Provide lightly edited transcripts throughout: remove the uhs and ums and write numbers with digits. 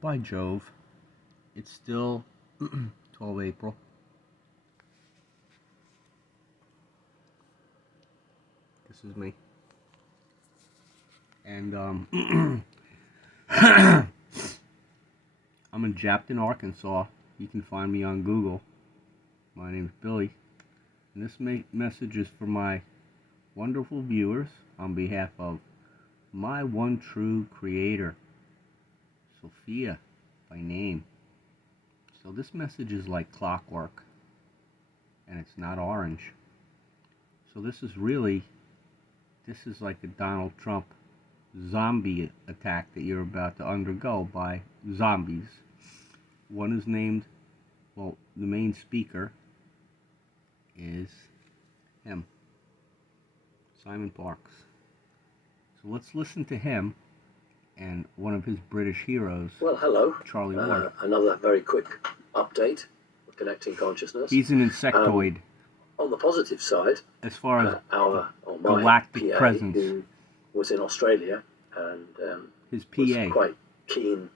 By Jove, it's still 12 April. This is me. And I'm in Japton, Arkansas. You can find me on Google. My name is Billy. And this message is for my wonderful viewers on behalf of my one true creator, Sophia by name. So this message is like clockwork, and it's not orange. So this is like a Donald Trump zombie attack that you're about to undergo by zombies. One is named, well, the main speaker is him, Simon Parkes. So let's listen to him and one of his British heroes. Well, hello. Charlie Ward. Another very quick update of Connecting Consciousness. He's an insectoid. On the positive side, as far as my galactic PA, presence, who was in Australia and his PA was quite keen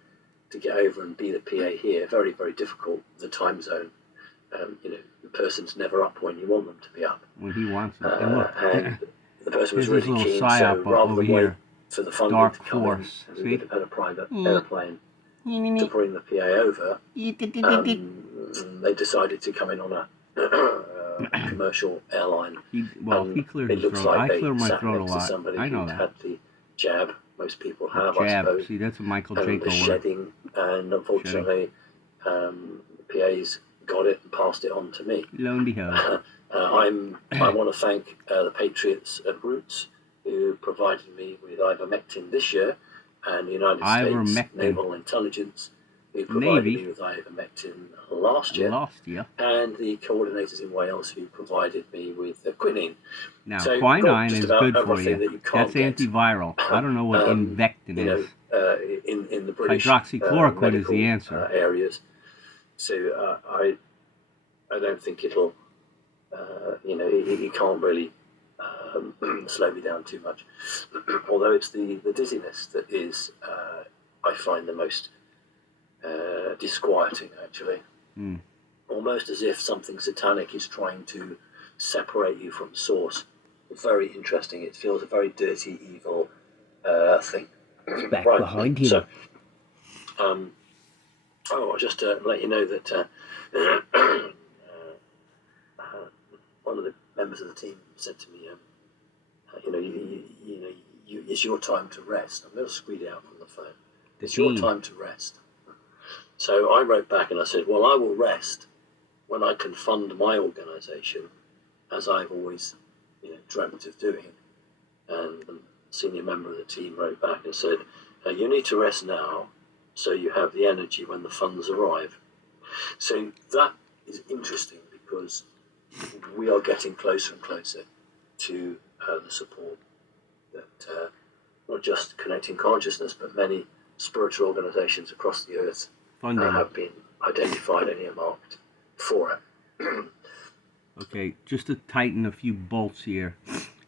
to get over and be the PA here. Very, very difficult. The time zone. The person's never up when you want them to be up. When he wants them. And the person was really keen, so rather than wait for the funding to come in and we would have had a private airplane to bring the PA over, they decided to come in on a commercial airline. He cleared his throat. Like I clear my throat a lot. I know that. Had the jab. Most people have, jab. I suppose. See, that's a Michael J. The shedding, and unfortunately, PA's got it and passed it on to me. Lo and behold. I want to thank the Patriots at Roots, who provided me with ivermectin this year, and the United States Naval Intelligence, who provided me with ivermectin last year, and the coordinators in Wales, who provided me with quinine. Now, quinine is good for you. That's antiviral. I don't know what Invectin is. In the British hydroxychloroquine is the answer. Areas. So I don't think it'll, it can't really slow me down too much. Although it's the dizziness that is, I find the most disquieting, actually. Almost as if something satanic is trying to separate you from source. Very interesting. It feels a very dirty, evil thing. It's back behind him. So, just to let you know that one of the members of the team said to me, it's your time to rest. I'm going to squeeze it out from the phone. It's your time to rest. So I wrote back and I said, well, I will rest when I can fund my organisation, as I've always dreamt of doing. And the senior member of the team wrote back and said, you need to rest now so you have the energy when the funds arrive. So that is interesting because we are getting closer and closer to the support that not just Connecting Consciousness, but many spiritual organisations across the earth have been identified and earmarked for it. Okay, just to tighten a few bolts here.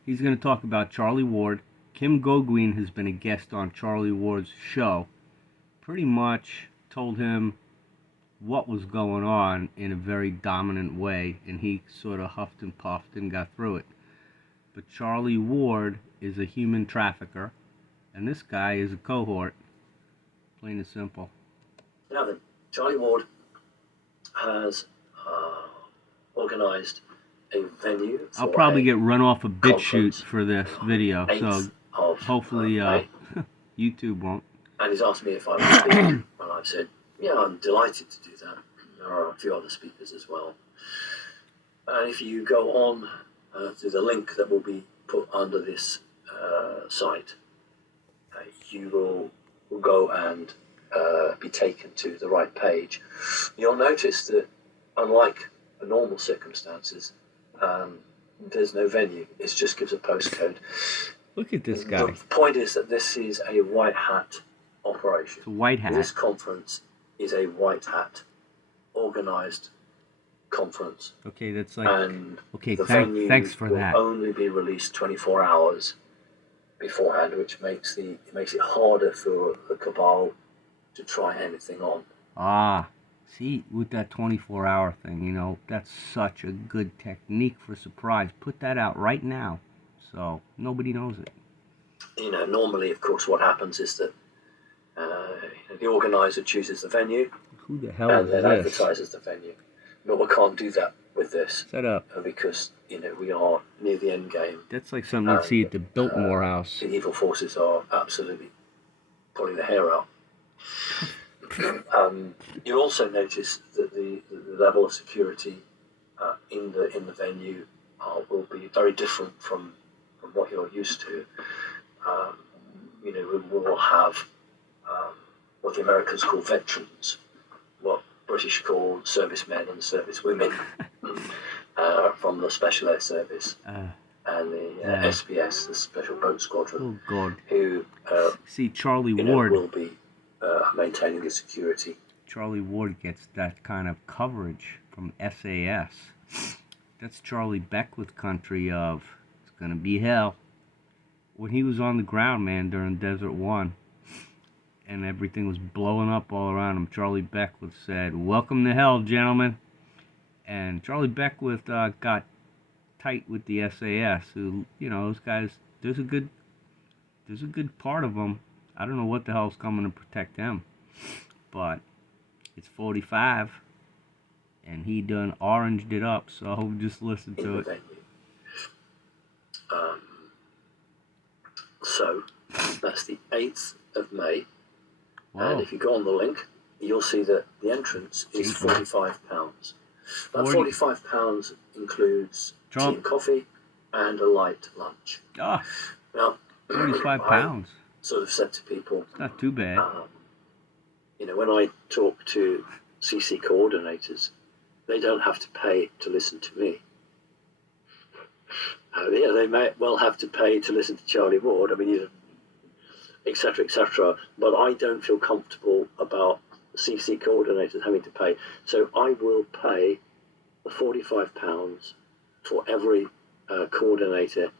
He's going to talk about Charlie Ward. Kim Gogwin has been a guest on Charlie Ward's show. Pretty much told him what was going on in a very dominant way, and he sort of huffed and puffed and got through it. But Charlie Ward is a human trafficker, and this guy is a cohort. Plain and simple. Now then, Charlie Ward has organised a venue for I'll probably get run off a BitChute for this video, so hopefully YouTube won't. And he's asked me if I would speak, and I've said, yeah, I'm delighted to do that. There are a few other speakers as well. And if you go on to the link that will be put under this site, you will go and be taken to the right page. You'll notice that, unlike normal circumstances, there's no venue. It just gives a postcode. Look at this guy. The point is that this is a white hat operation. It's a white hat. This conference is a white hat organised conference. Okay, that's like. And okay, thanks for will that. Only be released 24 hours beforehand, which makes it harder for the cabal to try anything on. Ah, see, with that 24-hour thing, you know, that's such a good technique for surprise. Put that out right now, so nobody knows it. You know, normally, of course, what happens is that the organizer chooses the venue. Who the hell and is then this? advertises the venue. But we can't do that with this. Set up. Because, you know, we are near the end game. That's like something you'd see at the Biltmore house. The evil forces are absolutely pulling the hair out. You'll also notice that the level of security in the venue will be very different from what you're used to. You know, we will have what the Americans call veterans, what British call servicemen and servicewomen from the Special Air Service and the SBS, the Special Boat Squadron, oh God. who see Charlie Ward will be maintaining the security. Charlie Ward gets that kind of coverage from SAS. That's Charlie Beckwith country of it's gonna be hell. When he was on the ground, man, during Desert One, and everything was blowing up all around him, Charlie Beckwith said, "Welcome to hell, gentlemen." And Charlie Beckwith got tight with the SAS, who, you know, those guys. There's a good part of them. I don't know what the hell's coming to protect them, but it's 45, and he done oranged it up. So just listen to it. So that's the 8th of May. Whoa. And if you go on the link, you'll see that the entrance is £45. That £45 includes tea and coffee and a light lunch. Ah, now, £45. Sort of said to people, it's not too bad. You know, when I talk to CC coordinators, they don't have to pay to listen to me. Yeah, they may well have to pay to listen to Charlie Ward. I mean, you know, etc., etc. But I don't feel comfortable about CC coordinators having to pay. So I will pay the £45 for every coordinator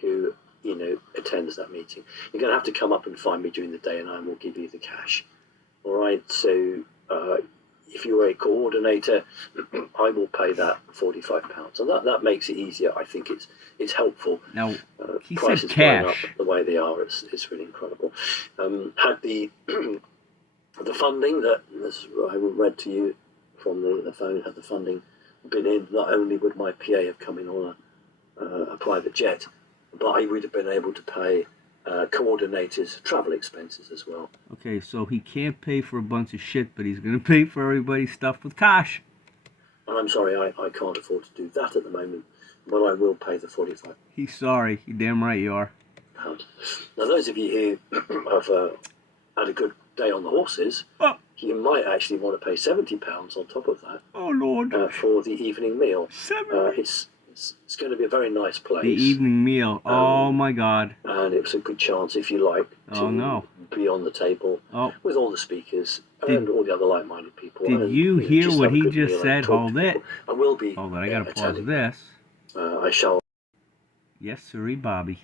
who, you know, attends that meeting. You're going to have to come up and find me during the day, and I will give you the cash. All right. So if you're a coordinator, I will pay that £45, and that makes it easier. I think it's helpful. Now, he prices said cash. going up the way they are, it's really incredible. Had the the funding that I read to you from the phone, had the funding been in, not only would my PA have come in on a private jet, but I would have been able to pay coordinators' travel expenses as well. Okay, so he can't pay for a bunch of shit, but he's going to pay for everybody's stuff with cash. And I'm sorry, I can't afford to do that at the moment, but I will pay the £45. He's sorry. You damn right you are. Now, those of you who have had a good day on the horses, you might actually want to pay £70 on top of that. Oh, Lord. For the evening meal. 70. It's going to be a very nice place. The evening meal. Oh, my God. And it's a good chance, if you like, to be on the table with all the speakers and all the other like-minded people. Did you hear what he just said? Hold it. I will be. Hold it. I got to pause this. I shall. Yes, sirree, Bobby.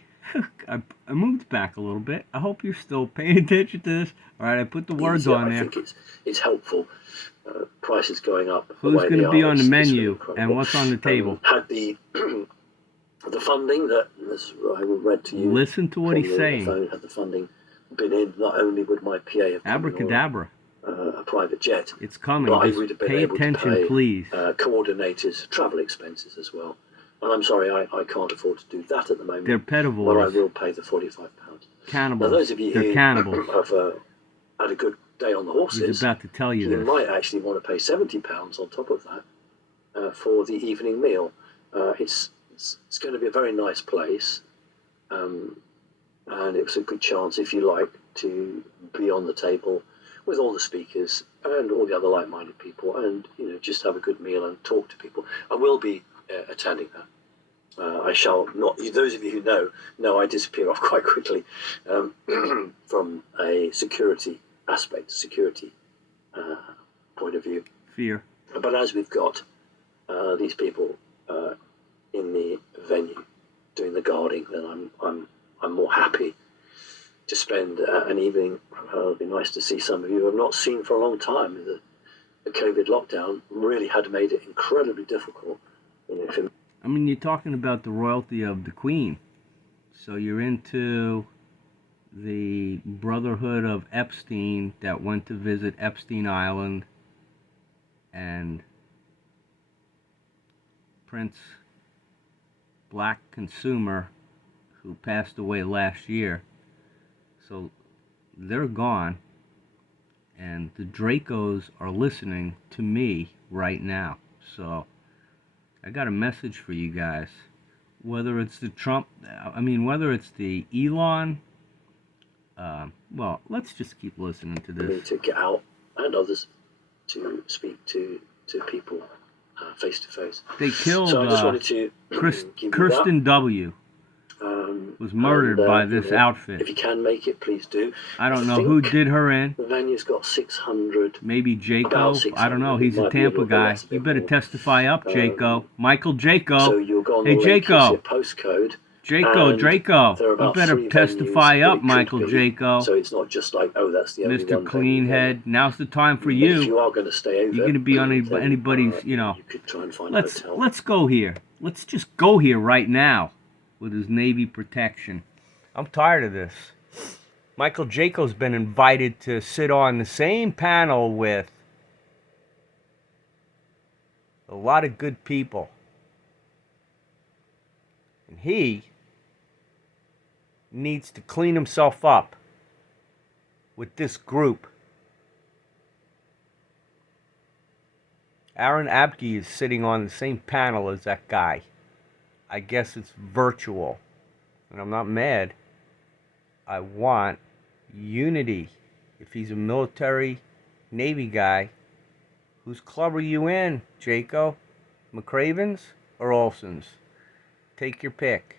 I moved back a little bit. I hope you're still paying attention to this. All right, I put the words on there. I think it's helpful. Prices going up. Who's going to be on the menu and what's on the table? Had the funding that I read to you. Listen to what he's saying. Had the funding been in, not only would my PA have Abracadabra. A private jet. It's coming. But I would have been pay able attention, to pay, please. Coordinators' travel expenses as well. And I'm sorry, I can't afford to do that at the moment. They're pedivores. But I will pay the £45. Cannibals. Now, those of you They're cannibals. have had a good day on the horses, He's about to tell you this. this. Might actually want to pay £70 on top of that for the evening meal. It's going to be a very nice place, and it's a good chance, if you like, to be on the table with all the speakers and all the other like-minded people, and just have a good meal and talk to people. I will be attending that. I shall not. Those of you who know I disappear off quite quickly from a security aspect, security point of view. Fear. But as we've got these people in the venue doing the guarding, then I'm more happy to spend an evening. It'd be nice to see some of you I've not seen for a long time. The COVID lockdown really had made it incredibly difficult. I mean, you're talking about the royalty of the Queen. So you're into the Brotherhood of Epstein that went to visit Epstein Island, and Prince Black Consumer, who passed away last year. So they're gone, and the Dracos are listening to me right now. So I got a message for you guys. Whether it's the whether it's the Elon, well, let's just keep listening to this. To get out, and others to speak to people face to face. They killed so I just wanted to Kirsten W. Was murdered by this outfit. If you can make it, please do. I don't know who did her in. The venue's got 600. Maybe Jaco. I don't know. He's a Tampa guy. You better testify up, Jaco. Michael Jaco. So you'll go on hey, Jaco. Postcode. Draco. You better testify up, Michael Jaco. So it's not just like, oh, that's the only Mr. Cleanhead. Now's the time for you. If you are going to stay over, you're going to be on anybody's, you know. You could try and find let's go here. Let's just go here right now with his Navy protection. I'm tired of this. Michael Jaco's been invited to sit on the same panel with a lot of good people. And he needs to clean himself up with this group. Aaron Abke is sitting on the same panel as that guy. I guess it's virtual. And I'm not mad. I want unity. If he's a military Navy guy, whose club are you in, Jaco? McCraven's or Olson's? Take your pick.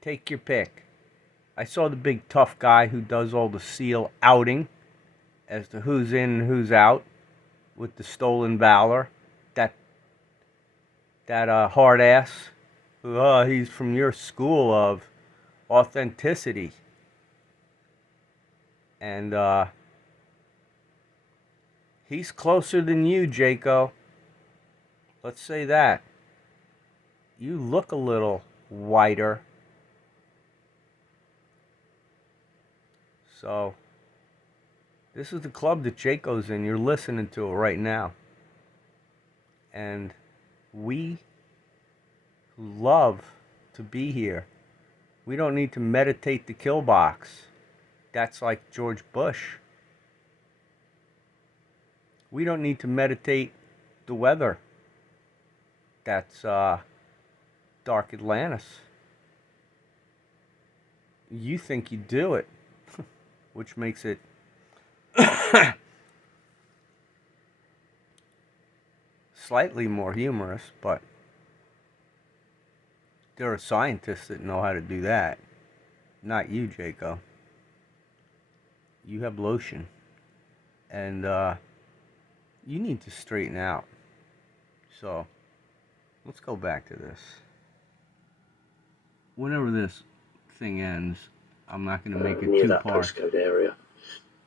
Take your pick. I saw the big tough guy who does all the SEAL outing as to who's in and who's out with the stolen valor. That hard ass who, he's from your school of authenticity. And he's closer than you, Jaco. Let's say that. You look a little whiter. So, this is the club that Jaco's in. You're listening to it right now. And we love to be here. We don't need to meditate the kill box. That's like George Bush. We don't need to meditate the weather. That's dark Atlantis. You think you do it, which makes it slightly more humorous, but there are scientists that know how to do that. Not you, Jaco. You have lotion. And you need to straighten out. So, let's go back to this. Whenever this thing ends, I'm not going to make it near two that parts. Postcode area.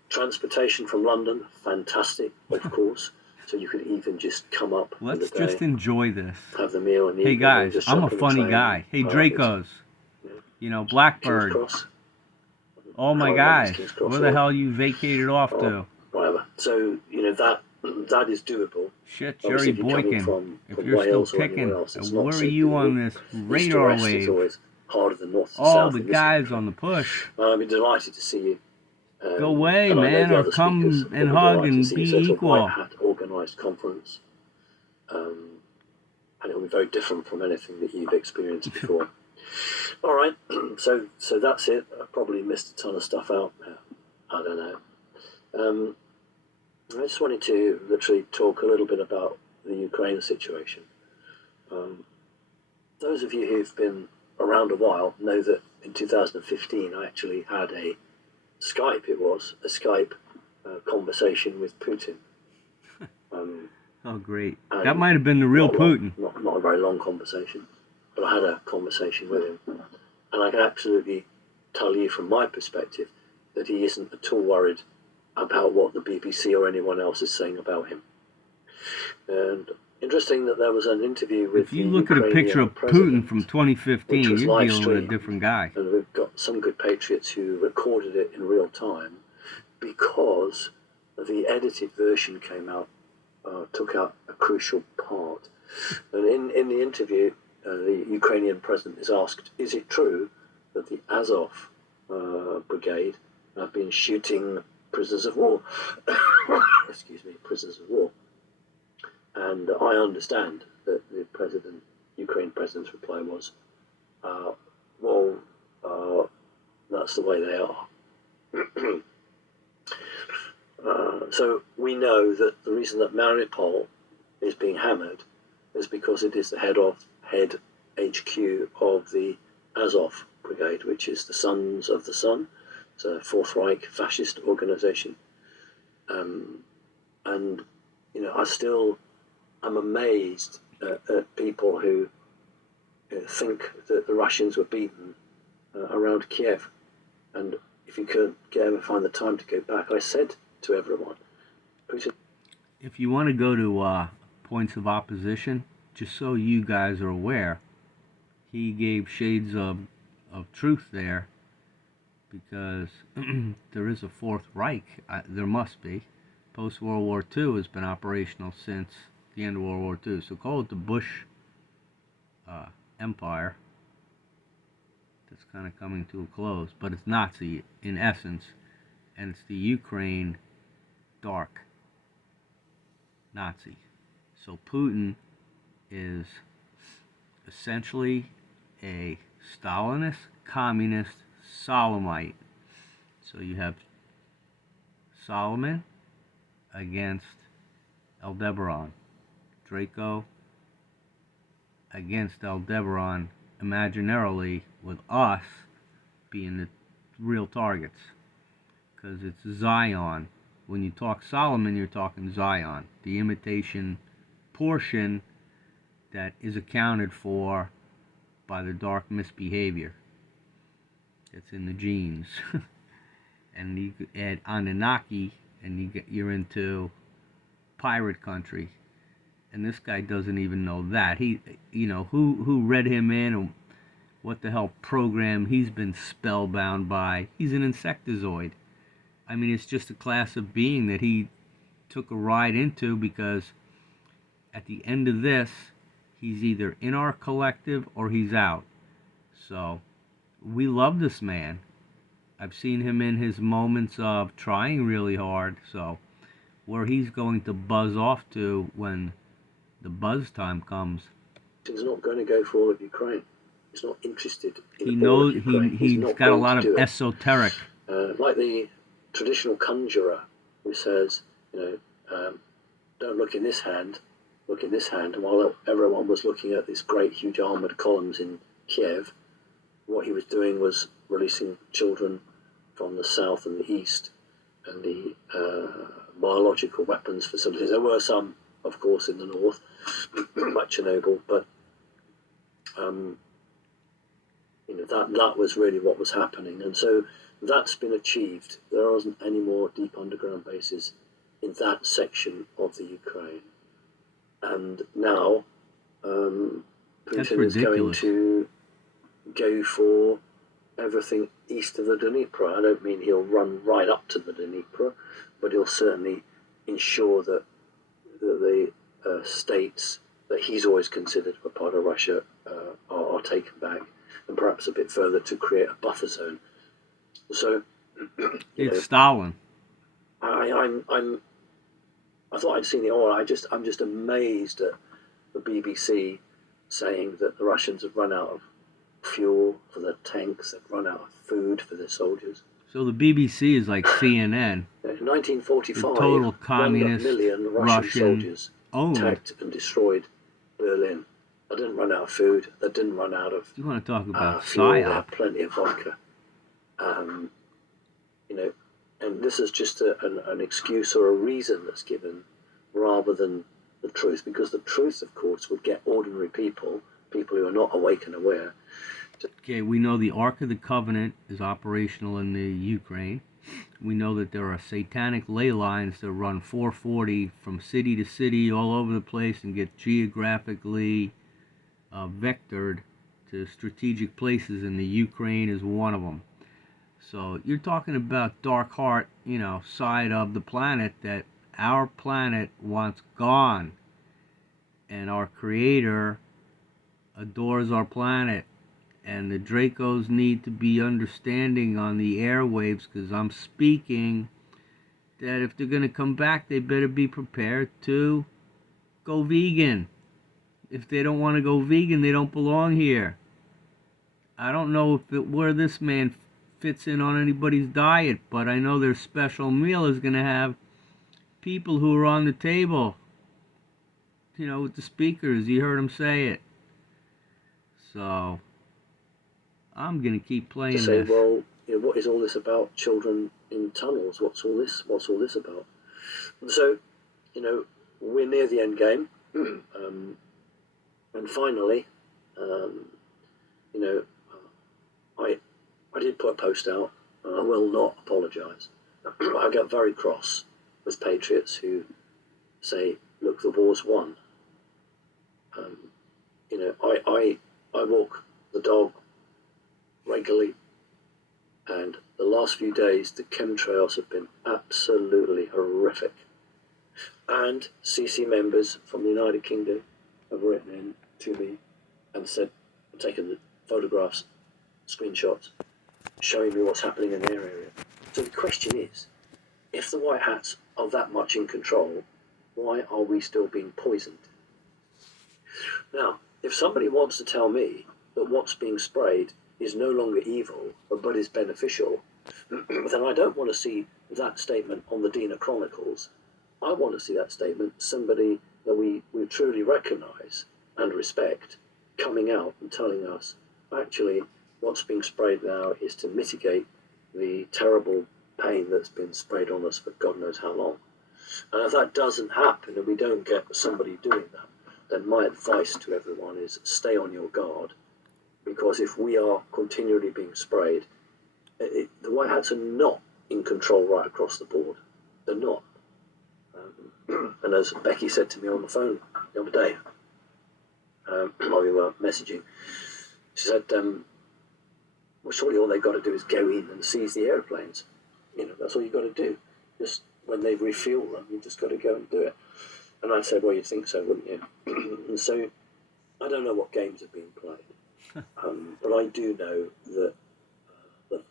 Transportation from London, fantastic, of course. So you could even just come up. Let's just enjoy this. Have the meal and hey guys, I'm a funny guy. Hey Dracos, you know, Blackbird. All my guys, where the hell you vacated off to? Whatever. So you know that is doable. Shit, Jerry Boykin. If you're still kicking, where are you on this radar wave? Always harder than north and all south the guys on the push. I'd be delighted to see you. Go away, man, or come and hug and be equal. Organised conference, and it will be very different from anything that you've experienced before. All right, so that's it. I probably missed a ton of stuff out. I don't know. I just wanted to literally talk a little bit about the Ukraine situation. Those of you who've been around a while know that in 2015 I actually had a Skype conversation with Putin. Oh, great. That might have been the real Putin. Not a very long conversation, but I had a conversation with him. And I can absolutely tell you from my perspective that he isn't at all worried about what the BBC or anyone else is saying about him. And interesting that there was an interview with if you look at a picture of Putin from 2015, you're dealing with a different guy. And we've got some good patriots who recorded it in real time, because the edited version came out, took out a crucial part. And in the interview, the Ukrainian president is asked, is it true that the Azov brigade have been shooting prisoners of war? Excuse me, prisoners of war. And I understand that the Ukraine president's reply was, that's the way they are. So we know that the reason that Mariupol is being hammered is because it is the head HQ of the Azov Brigade, which is the Sons of the Sun. It's a Fourth Reich fascist organization. And, you know, I'm amazed at people who think that the Russians were beaten around Kiev. And if you could ever find the time to go back, I said to everyone, Putin. If you want to go to points of opposition, just so you guys are aware, he gave shades of truth there, because there is a Fourth Reich. There must be. Post-World War II has been operational since the end of World War II. So call it the Bush Empire. That's kind of coming to a close. But it's Nazi in essence. And it's the Ukraine dark Nazi. So Putin is essentially a Stalinist, communist, Solomite. So you have Solomon against Aldebaran, Draco against Aldebaran, imaginarily, with us being the real targets, because it's Zion. When you talk Solomon, you're talking Zion, the imitation portion that is accounted for by the dark misbehavior that's in the genes. And you could add Anunnaki, and you're into pirate country. And this guy doesn't even know that. He, you know, who read him in, and what the hell program he's been spellbound by. He's an insectozoid. I mean, it's just a class of being that he took a ride into, because at the end of this, he's either in our collective or he's out. So we love this man. I've seen him in his moments of trying really hard. So where he's going to buzz off to when the buzz time comes. He's not going to go for all of Ukraine. He's not interested in he knows all of Ukraine. he's got a lot of esoteric. Like the traditional conjurer who says, you know, don't look in this hand, look in this hand. And while everyone was looking at these great huge armoured columns in Kiev, what he was doing was releasing children from the south and the east, and the biological weapons facilities. There were some, of course, in the north, like Chernobyl, but you know, that was really what was happening. And so that's been achieved. There wasn't any more deep underground bases in that section of the Ukraine. And now Putin is going to go for everything east of the Dnieper. I don't mean he'll run right up to the Dnieper, but he'll certainly ensure that the states that he's always considered a part of Russia are taken back, and perhaps a bit further to create a buffer zone. So it's Stalin. I thought I'd seen it all. I'm just amazed at the BBC saying that the Russians have run out of fuel for their tanks, they've run out of food for their soldiers. So the BBC is like CNN. In 1945, the total communist 1 million Russian soldiers attacked and destroyed Berlin. They didn't run out of food. They didn't run out of. You want to talk about fuel, they psyop? had plenty of vodka. You know, and this is just an excuse or a reason that's given, rather than the truth, because the truth, of course, would get ordinary people who are not awake and aware, Okay, we know the Ark of the Covenant is operational in the Ukraine. We know that there are satanic ley lines that run 440 from city to city all over the place and get geographically vectored to strategic places, and the Ukraine is one of them. So you're talking about dark heart, side of the planet that our planet wants gone. And our Creator adores our planet. And the Dracos need to be understanding on the airwaves, because I'm speaking that if they're going to come back, they better be prepared to go vegan. If they don't want to go vegan, they don't belong here. I don't know where this man fits in on anybody's diet, but I know their special meal is going to have people who are on the table, with the speakers. You heard him say it. So I'm going to keep playing to say, this. well, what is all this about children in tunnels? What's all this about? And so, we're near the end game. And finally, I did put a post out, and I will not apologise. I get very cross with patriots who say, look, the war's won. I walk the dog regularly, and the last few days the chemtrails have been absolutely horrific. And CC members from the United Kingdom have written in to me and said, taken the photographs, screenshots, showing me what's happening in their area. So the question is, if the White Hats are that much in control, why are we still being poisoned? Now, if somebody wants to tell me that what's being sprayed is no longer evil, but is beneficial, then I don't want to see that statement on the Dina Chronicles. I want to see that statement, somebody that we truly recognise and respect, coming out and telling us, actually, what's being sprayed now is to mitigate the terrible pain that's been sprayed on us for God knows how long. And if that doesn't happen and we don't get somebody doing that, then my advice to everyone is stay on your guard, because if we are continually being sprayed, the White Hats are not in control right across the board. They're not. And as Becky said to me on the phone the other day, while we were messaging, she said, well, surely all they've got to do is go in and seize the airplanes. That's all you've got to do. Just when they refuel them, you just got to go and do it. And I said, well, you'd think so, wouldn't you? And so I don't know what games are being played. But I do know that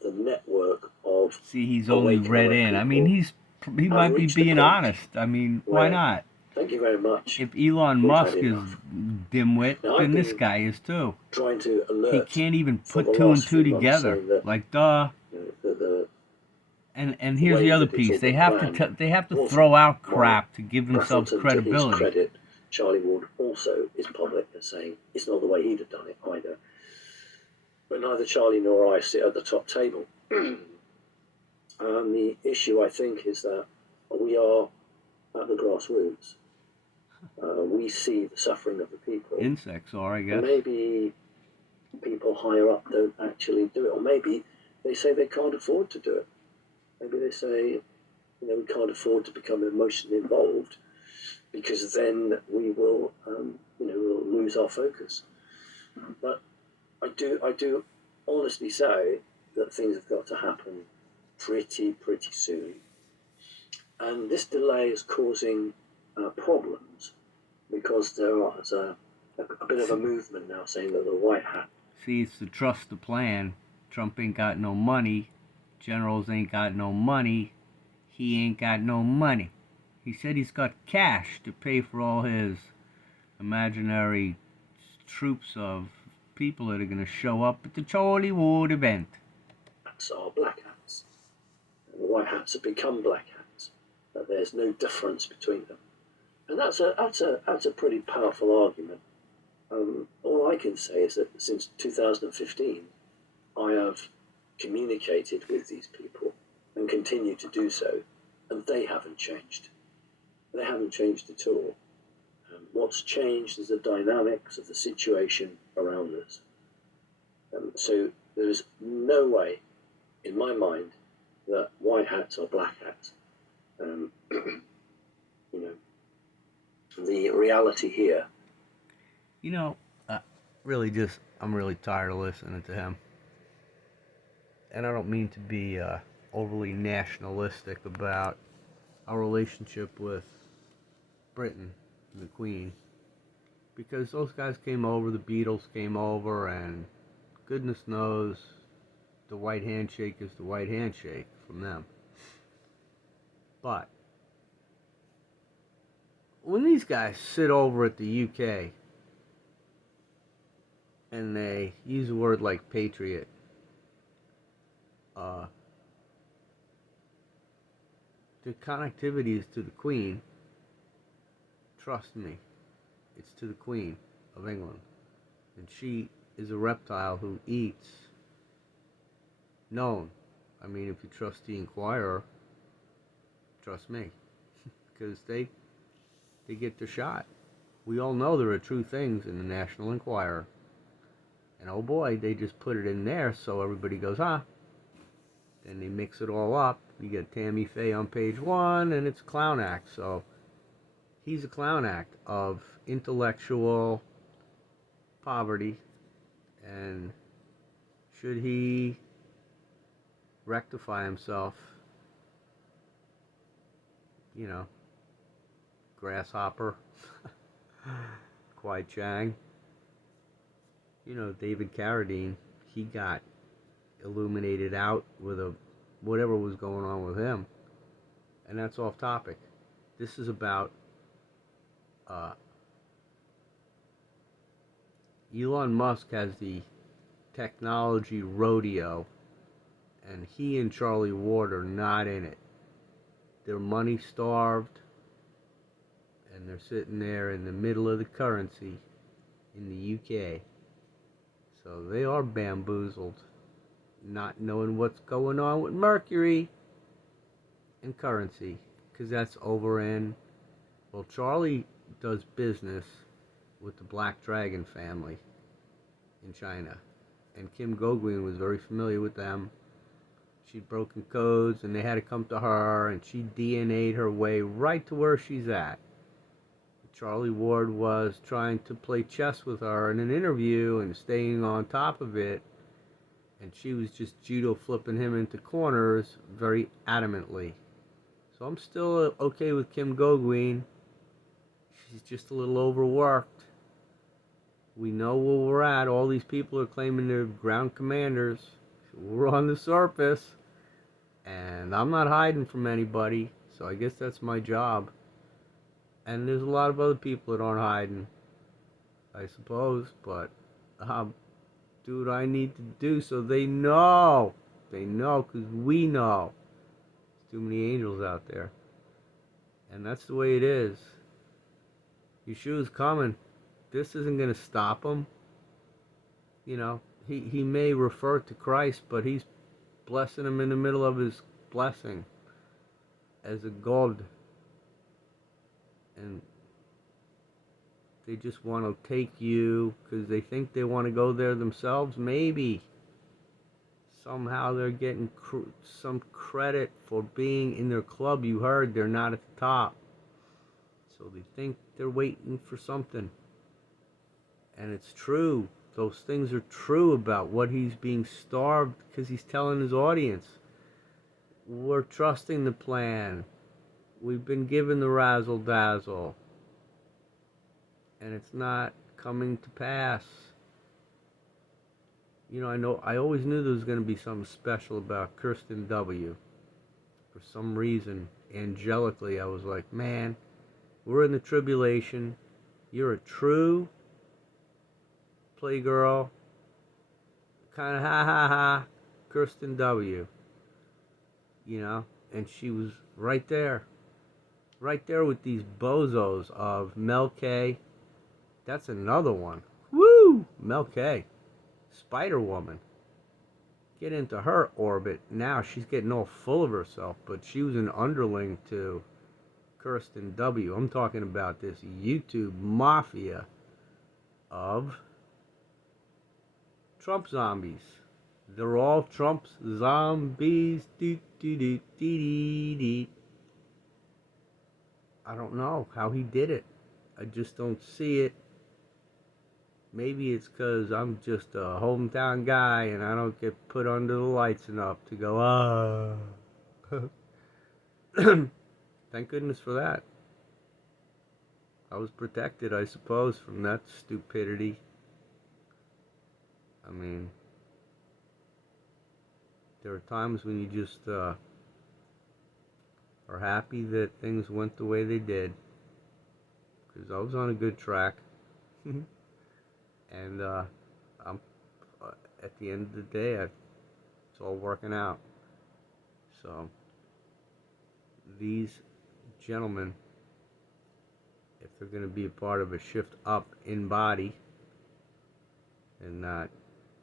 the network of... See, he's only read in. I mean, he might be being honest. I mean, why not? Thank you very much. If Elon Musk is dimwit, then this guy is too. Trying to alert. He can't even put two and two together. Like, duh. And here's the other piece. They have to throw out crap to give themselves credibility. To his credit, Charlie Ward also is public and saying it's not the way he'd have done it either. But neither Charlie nor I sit at the top table. The issue, I think, is that we are at the grassroots. We see the suffering of the people. Insects are, I guess. And maybe people higher up don't actually do it, or maybe they say they can't afford to do it. Maybe they say, we can't afford to become emotionally involved, because then we will, we'll lose our focus. But I do honestly say that things have got to happen pretty soon. And this delay is causing problems, because there is a bit of a movement now saying that the White Hat... See, it's to trust the plan. Trump ain't got no money. Generals ain't got no money. He ain't got no money. He said he's got cash to pay for all his imaginary troops of people that are going to show up at the Charlie Ward event. Hats are black hats. And the White Hats have become black hats. That there's no difference between them. And that's a pretty powerful argument. All I can say is that since 2015, I have communicated with these people and continue to do so, and they haven't changed. They haven't changed at all. What's changed is the dynamics of the situation around us. So there's no way, in my mind, that white hats are black hats. You know, the reality here. I'm really tired of listening to him. And I don't mean to be overly nationalistic about our relationship with Britain and the Queen. Because those guys came over, the Beatles came over, and goodness knows the white handshake is the white handshake from them. But when these guys sit over at the UK and they use a word like patriot, the connectivity is to the Queen. Trust me, it's to the Queen of England. And she is a reptile who eats known. I mean, if you trust the Inquirer, trust me, because they get their shot. We all know there are true things in the National Enquirer. And oh boy, they just put it in there so everybody goes, huh? Then they mix it all up. You get Tammy Faye on page 1, and it's a clown act. So he's a clown act of intellectual poverty. And should he rectify himself, Grasshopper, Kwai Chang, David Carradine, he got illuminated out with whatever was going on with him. And that's off topic. This is about Elon Musk has the technology rodeo, and he and Charlie Ward are not in it. They're money starved, and they're sitting there in the middle of the currency in the UK. So they are bamboozled, not knowing what's going on with Mercury and currency, because that's over in, well, Charlie does business with the Black Dragon family in China, and Kim Goguen was very familiar with them. She'd broken codes, and they had to come to her, and she DNA'd her way right to where she's at. Charlie Ward was trying to play chess with her in an interview and staying on top of it, and she was just judo flipping him into corners very adamantly. So I'm still okay with Kim Goguen. She's just a little overworked. We know where we're at. All these people are claiming they're ground commanders. We're on the surface, and I'm not hiding from anybody, so I guess that's my job. And there's a lot of other people that aren't hiding, I suppose, but I'll do what I need to do so they know. They know, because we know. There's too many angels out there. And that's the way it is. Yeshua's coming. This isn't going to stop him. He may refer to Christ, but he's blessing him in the middle of his blessing as a God. And they just want to take you because they think they want to go there themselves. Maybe somehow they're getting some credit for being in their club. You heard they're not at the top, so they think they're waiting for something. And it's true. Those things are true about what he's being starved, because he's telling his audience, we're trusting the plan. We've been given the razzle dazzle, and it's not coming to pass. I always knew there was going to be something special about Kirsten W. For some reason, angelically, I was like, man, we're in the tribulation. You're a true playgirl, kind of ha, Kirsten W. And she was right there with these bozos of Mel K. That's another one. Woo! Mel K. Spider Woman. Get into her orbit. Now she's getting all full of herself, but she was an underling to Kirsten W. I'm talking about this YouTube mafia of Trump zombies. They're all Trump's zombies. I don't know how he did it. I just don't see it. Maybe it's because I'm just a hometown guy and I don't get put under the lights enough to go, Thank goodness for that. I was protected, I suppose, from that stupidity. I mean, there are times when you just are happy that things went the way they did. Because I was on a good track. And I'm at the end of the day, it's all working out. So these gentlemen, if they're going to be a part of a shift up in body and not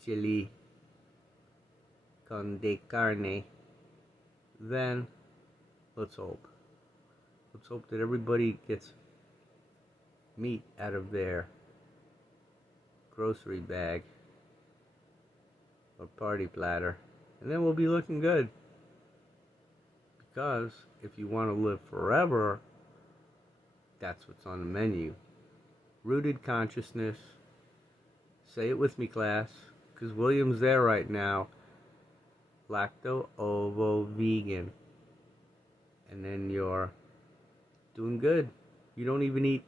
chili con de carne, then let's hope. Let's hope that everybody gets meat out of their grocery bag or party platter, and then we'll be looking good. Because if you want to live forever, that's what's on the menu. Rooted consciousness. Say it with me, class, because William's there right now. Lacto-ovo-vegan. And then you're doing good. You don't even eat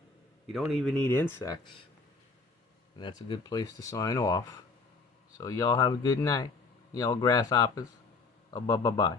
insects. And that's a good place to sign off. So y'all have a good night. Y'all grasshoppers. Bye-bye.